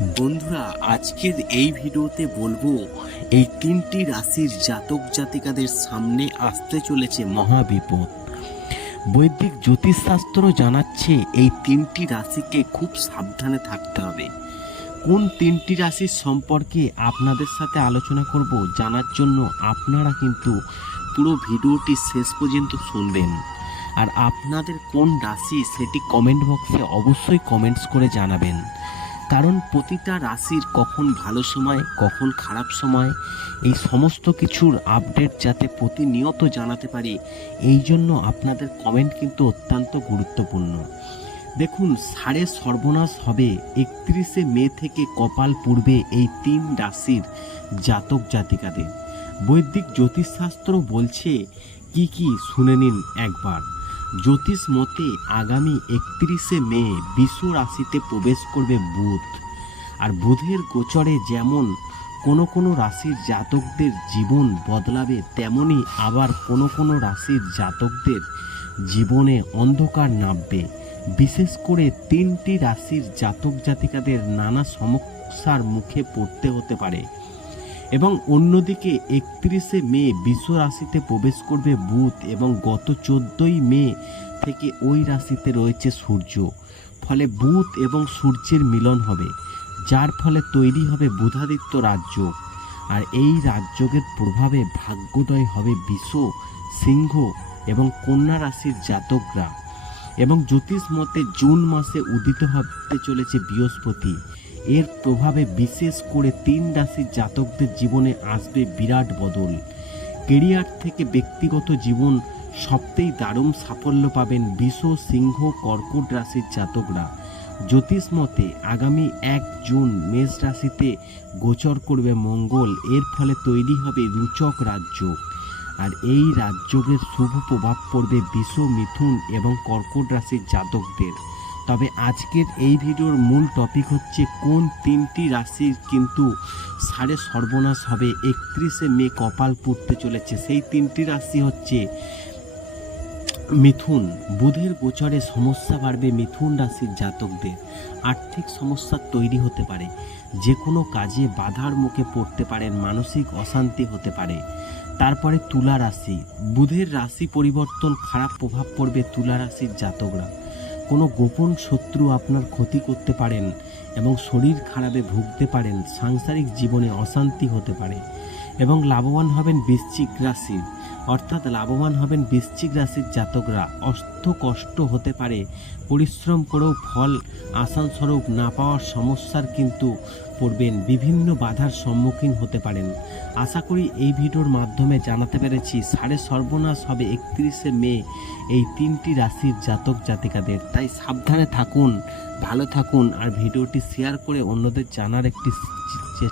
বন্ধুরা, আজকের এই ভিডিওতে বলব, এই তিনটি রাশির জাতক জাতিকাদের সামনে আসতে চলেছে মহাবিপদ। বৈদিক জ্যোতিষশাস্ত্র জানাচ্ছে এই তিনটি রাশিকে খুব সাবধানে থাকতে হবে। কোন তিনটি রাশির সম্পর্কে আপনাদের সাথে আলোচনা করব, জানার জন্য আপনারা কিন্তু পুরো ভিডিওটি শেষ পর্যন্ত শুনবেন। আর আপনাদের কোন রাশি, সেটি কমেন্ট বক্সে অবশ্যই কমেন্টস করে জানাবেন। কারণ প্রতিটা রাশির কখন ভালো সময়, কখন খারাপ সময়, এই সমস্ত কিছুর আপডেট যাতে প্রতিনিয়ত জানাতে পারি, এই জন্য আপনাদের কমেন্ট কিন্তু অত্যন্ত গুরুত্বপূর্ণ। দেখুন, সাড়ে সর্বনাশ হবে একত্রিশে মে থেকে কপাল পূর্বে এই তিন রাশির জাতক জাতিকাদের। বৈদিক জ্যোতিষশাস্ত্র বলছে, কি কি শুনে নিন একবার। জ্যোতিষ মতে আগামী একত্রিশে মে বিশ্ব রাশিতে প্রবেশ করবে বুধ। আর বুধের গোচরে যেমন কোনো কোনো রাশির জাতকদের জীবন বদলাবে, তেমনি আবার কোনো কোনো রাশির জাতকদের জীবনে অন্ধকার নামবে। বিশেষ করে তিনটি রাশির জাতক জাতিকাদের নানা সমস্যার মুখে পড়তে হতে পারে। এবং অন্যদিকে একত্রিশে মে বিশ্ব রাশিতে প্রবেশ করবে বুধ এবং গত চোদ্দোই মে থেকে ওই রাশিতে রয়েছে সূর্য। ফলে বুধ এবং সূর্যের মিলন হবে, যার ফলে তৈরি হবে বুধাদিত্য রাজ্য। আর এই রাজ্যের প্রভাবে ভাগ্যোদয় হবে বিশ্ব, সিংহ এবং কন্যা রাশির জাতকরা। এবং জ্যোতিষ মতে জুন মাসে উদিত হতে চলেছে বৃহস্পতি। এর প্রভাবে বিশেষ করে তিন রাশির জাতকদের জীবনে আসবে বিরাট বদল। কেরিয়ার থেকে ব্যক্তিগত জীবন সবতেই দারুণ সাফল্য পাবেন বিষ, সিংহ, কর্কট রাশির জাতকরা। জ্যোতিষ মতে, আগামী এক জুন মেষ রাশিতে গোচর করবে মঙ্গল, এর ফলে তৈরি হবে রুচক রাজ্য। আর এই রাজ্যের শুভ প্রভাব পড়বে বিষ, মিথুন এবং কর্কট রাশির জাতকদের। তবে আজকের এই ভিডিওর মূল টপিক হচ্ছে কোন তিনটি রাশির কিন্তু সাড়ে সর্বনাশ হবে। একত্রিশে মে কপাল পুড়তে চলেছে। সেই তিনটি রাশি হচ্ছে মিথুন। বুধের গোচরে সমস্যা বাড়বে মিথুন রাশির জাতকদের। আর্থিক সমস্যা তৈরি হতে পারে। যে কোনো কাজে বাধার মুখে পড়তে পারেন, মানসিক অশান্তি হতে পারে। তারপরে তুলা রাশি। বুধের রাশি পরিবর্তন খারাপ প্রভাব পড়বে তুলা রাশির জাতকরা। কোনো গোপন শত্রু আপনার ক্ষতি করতে পারেন এবং শরীর খারাপে ভুগতে পারেন, সাংসারিক জীবনে অশান্তি হতে পারে। এবং লাভবান হবেন বৃশ্চিক রাশির। অর্থাৎ লাভবান হবেন বৃশ্চিক রাশির জাতকরা। অর্থ কষ্ট হতে পারে। পরিশ্রম করেও ফল আসানস্বরূপ না পাওয়ার সমস্যার কিন্তু পড়বেন। বিভিন্ন বাধার সম্মুখীন হতে পারেন। আশা করি এই ভিডিওর মাধ্যমে জানাতে পেরেছি, সাড়ে সর্বনাশ হবে একত্রিশে মে এই তিনটি রাশির জাতক জাতিকাদের। তাই সাবধানে থাকুন, ভালো থাকুন, আর ভিডিওটি শেয়ার করে অন্যদের জানার একটি